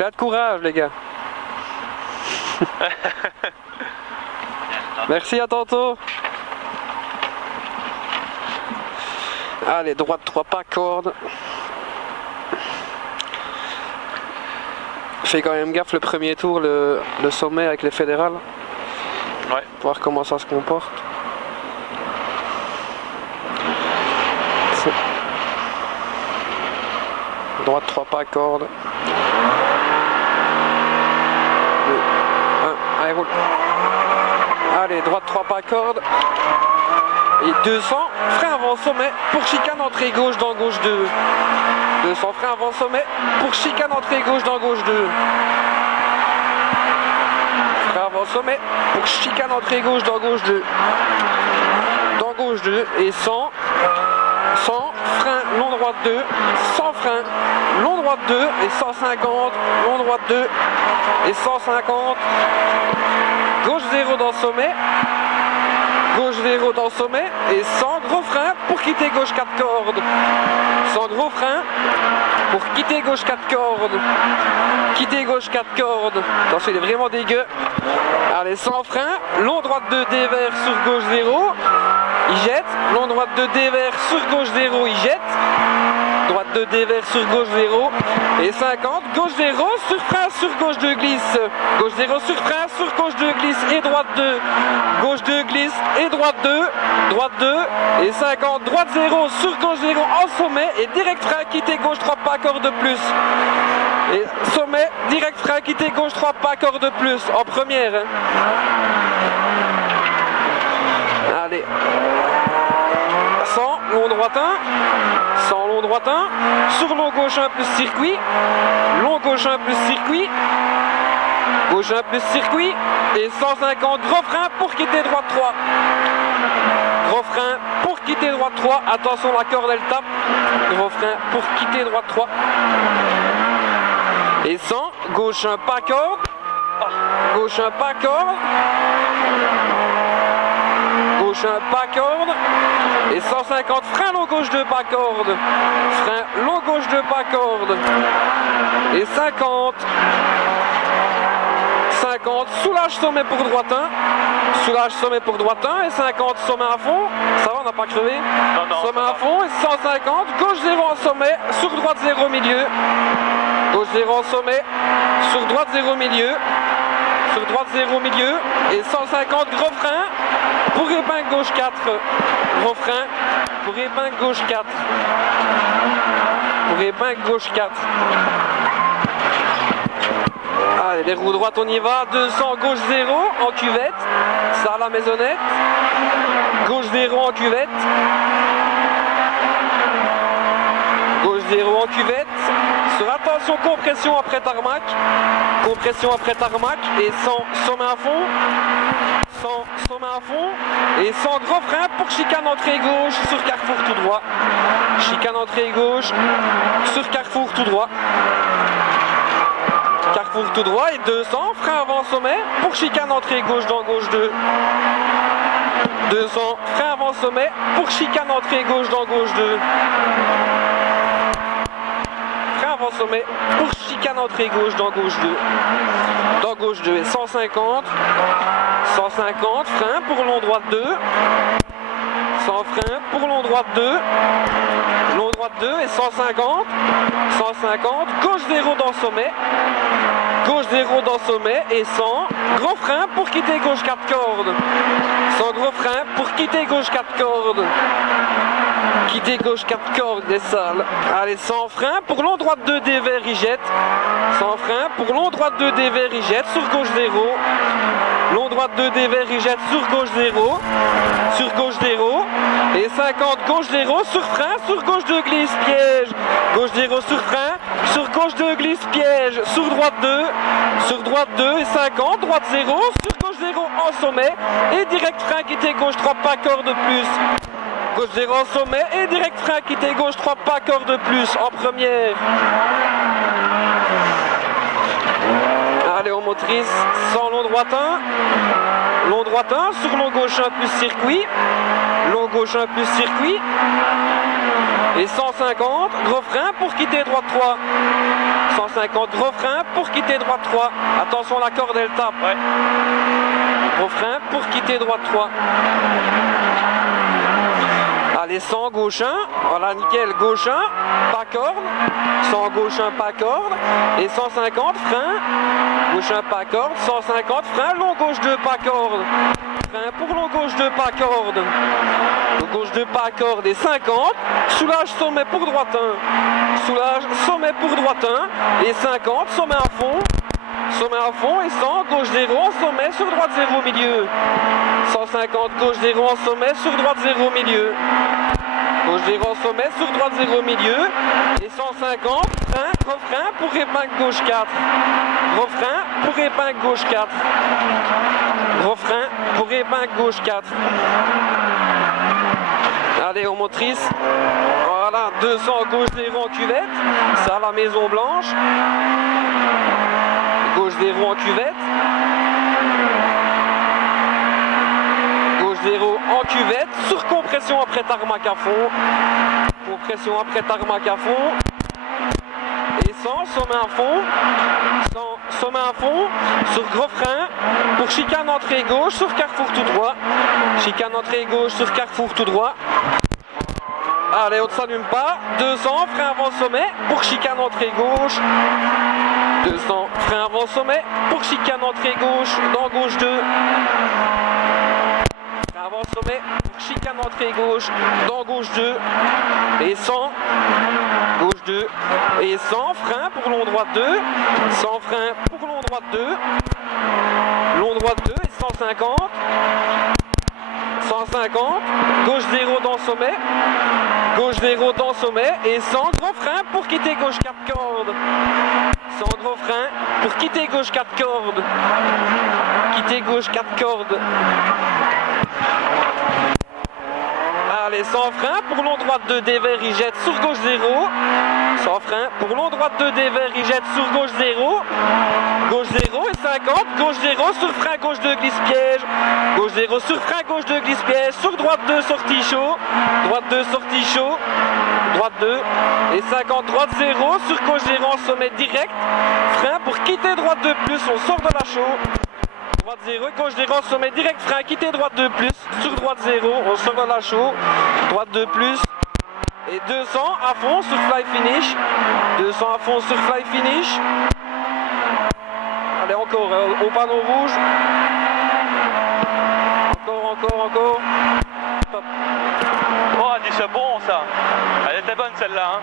Plein de courage les gars. Merci, à tantôt. Allez, droite 3 pas corde. Fais quand même gaffe le premier tour, le sommet avec les fédérales. Ouais. Voir comment ça se comporte. Droite 3 pas corde. 2, 1, allez roule. Allez, droite 3 pas corde. Et 200, frein avant sommet pour chicane entrée gauche dans gauche 2. 200 frein avant sommet pour chicane entrée gauche dans gauche 2. Frein avant sommet pour chicane entrée gauche dans gauche 2. Dans gauche 2 et 100. 100, frein, long droite 2, 100 frein, long droite 2 et 150, long droite 2 et 150, gauche 0 dans sommet, gauche 0 dans sommet et 100, gros frein pour quitter gauche 4 cordes, 100 gros frein pour quitter gauche 4 cordes, quitter gauche 4 cordes, attention il est vraiment dégueu, allez 100 frein, long droite 2 dévers sur gauche 0, il jette, long droite 2 dévers sur gauche 0, il jette, droite 2 dévers sur gauche 0 et 50, gauche 0 sur frein sur gauche 2 glisse, gauche 0 sur frein sur gauche 2 glisse et droite 2, gauche 2 glisse et droite 2 et 50, droite 0 sur gauche 0 en sommet et direct frein quitter gauche 3 pas corde de plus. Et sommet, direct frein quitter gauche 3 pas corde de plus en première. Hein. Allez. 100, long droite 1, 100, long droite 1, sur long gauche 1 plus circuit, long gauche 1 plus circuit, gauche 1 plus circuit, et 150, gros frein pour quitter droite 3. Gros frein pour quitter droite 3, attention la corde elle tape, gros frein pour quitter droite 3. Et 100, gauche 1 pas corde, gauche 1 pas corde, gauche 1 pas corde et 150 frein long gauche 2 pas corde, frein long gauche 2 pas corde et 50 soulage sommet pour droite 1, soulage sommet pour droite 1 et 50 sommet à fond, ça va on n'a pas crevé, non, sommet à fond et 150, gauche 0 en sommet, sur droite 0 milieu, gauche 0 en sommet, sur droite 0 milieu, sur droite 0 milieu et 150 gros frein pour épingle gauche 4, gros frein pour épingle gauche 4, pour épingle gauche 4. Allez, les roues droites on y va, 200 gauche 0 en cuvette, ça à la maisonnette, gauche 0 en cuvette, gauche 0 en cuvette, sur attention compression après tarmac et 100 sommet à fond, 100 sommet à fond et 100 gros frein pour chicane entrée gauche sur carrefour tout droit, chicane entrée gauche sur carrefour tout droit, carrefour tout droit et 200 frein avant sommet pour chicane entrée gauche dans gauche 2, 200 frein avant sommet pour chicane entrée gauche dans gauche 2, avant sommet pour chicane entrée gauche dans gauche 2, dans gauche 2 et 150 frein pour long droite 2, 100 frein pour long droite 2, long droite 2 et 150 gauche 0 dans sommet, gauche 0 dans sommet et 100 gros frein pour quitter gauche 4 cordes, 100 gros frein pour quitter gauche 4 cordes, quitter gauche 4 cordes des salles. Allez, 100 frein pour long droite 2 dévers, il jette. 100 frein pour long droite 2 dévers, il jette sur gauche 0. Long droite 2 dévers, il jette sur gauche 0. Sur gauche 0. Et 50 gauche 0 sur frein, sur gauche 2 glisse, piège. Gauche 0 sur frein, sur gauche 2 glisse, piège. Sur droite 2 et 50, droite 0, sur gauche 0 en sommet. Et direct frein quitter gauche 3 pas corde de plus. Gauche 0 en sommet et direct frein quitter gauche 3 pas corde de plus en première. Allez on motrice, 100 long droite 1, long droite 1 sur long gauche 1 plus circuit, long gauche 1 plus circuit, et 150, gros frein pour quitter droite 3. 150, gros frein pour quitter droite 3. Attention, la corde elle tape. Ouais. Gros frein pour quitter droite 3. Allez, 100, gauche 1. Voilà, nickel, gauche 1, pas corde. 100, gauche 1, pas corde. Et 150, frein. Gauche 1, pas corde. 150, frein, long gauche 2, pas corde. Frein pour long gauche 2, pas corde. Long gauche 2, pas corde. Et 50, soulage, sommet pour droite 1. Soulage, sommet pour droite 1. Et 50, sommet à fond. Sommet à fond et 100, gauche 0, sommet sur droite 0 milieu. 150, gauche 0 en sommet, sur droite 0 milieu. Gauche 0 en sommet, sur droite 0 milieu. Et 150, frein, gros frein pour épingle gauche 4. Gros frein pour épingle gauche 4. Gros frein pour épingle gauche 4. Allez, on motrice. Voilà, 200, gauche 0 en cuvette. Ça, la Maison Blanche. Gauche 0 en cuvette. Gauche 0 en cuvette. Sur compression après tarmac à fond. Compression après tarmac à fond. Et 100, sommet à fond. 100, sommet à fond. Sur gros frein. Pour chicane entrée gauche sur carrefour tout droit. Chicane entrée gauche sur carrefour tout droit. Allez, on ne s'allume pas. 200, frein avant sommet. Pour chicane entrée gauche. 200, frein avant sommet, pour chicane entrée gauche, dans gauche 2. Frein avant sommet, pour chicane entrée gauche, dans gauche 2. Et 100, gauche 2. Et 100, frein pour long droite 2. 100, frein pour long droite 2. Long droite 2 et 150. 150, gauche 0 dans sommet. Gauche 0 dans sommet. Et 100, gros frein pour quitter gauche 4 cordes. 100, gros frein pour quitter gauche 4 cordes. Quitter gauche 4 cordes. Allez, 100 frein pour long droite 2 dévers, il jette sur gauche 0. 100 frein pour long droite 2 dévers, il jette sur gauche 0. Gauche 0 et 50, gauche 0 sur frein gauche 2 glisse piège. Gauche 0 sur frein gauche 2 glisse piège. Sur droite 2 sortie chaud. Droite 2 sortie chaud. Droite 2 et 50, droite 0 sur gauche 0 en sommet direct. Frein pour quitter droite 2 plus, on sort de la chaud. Droite 0 et gauche 0 en sommet direct, frein, quitter droite 2 plus. Sur droite 0, on sort de la chaud. Droite 2 plus. Et 200 à fond sur fly finish. 200 à fond sur fly finish. Allez, encore au panneau rouge. Encore. Top. Oh, dis c'est bon ça. Elle était bonne celle-là. Hein.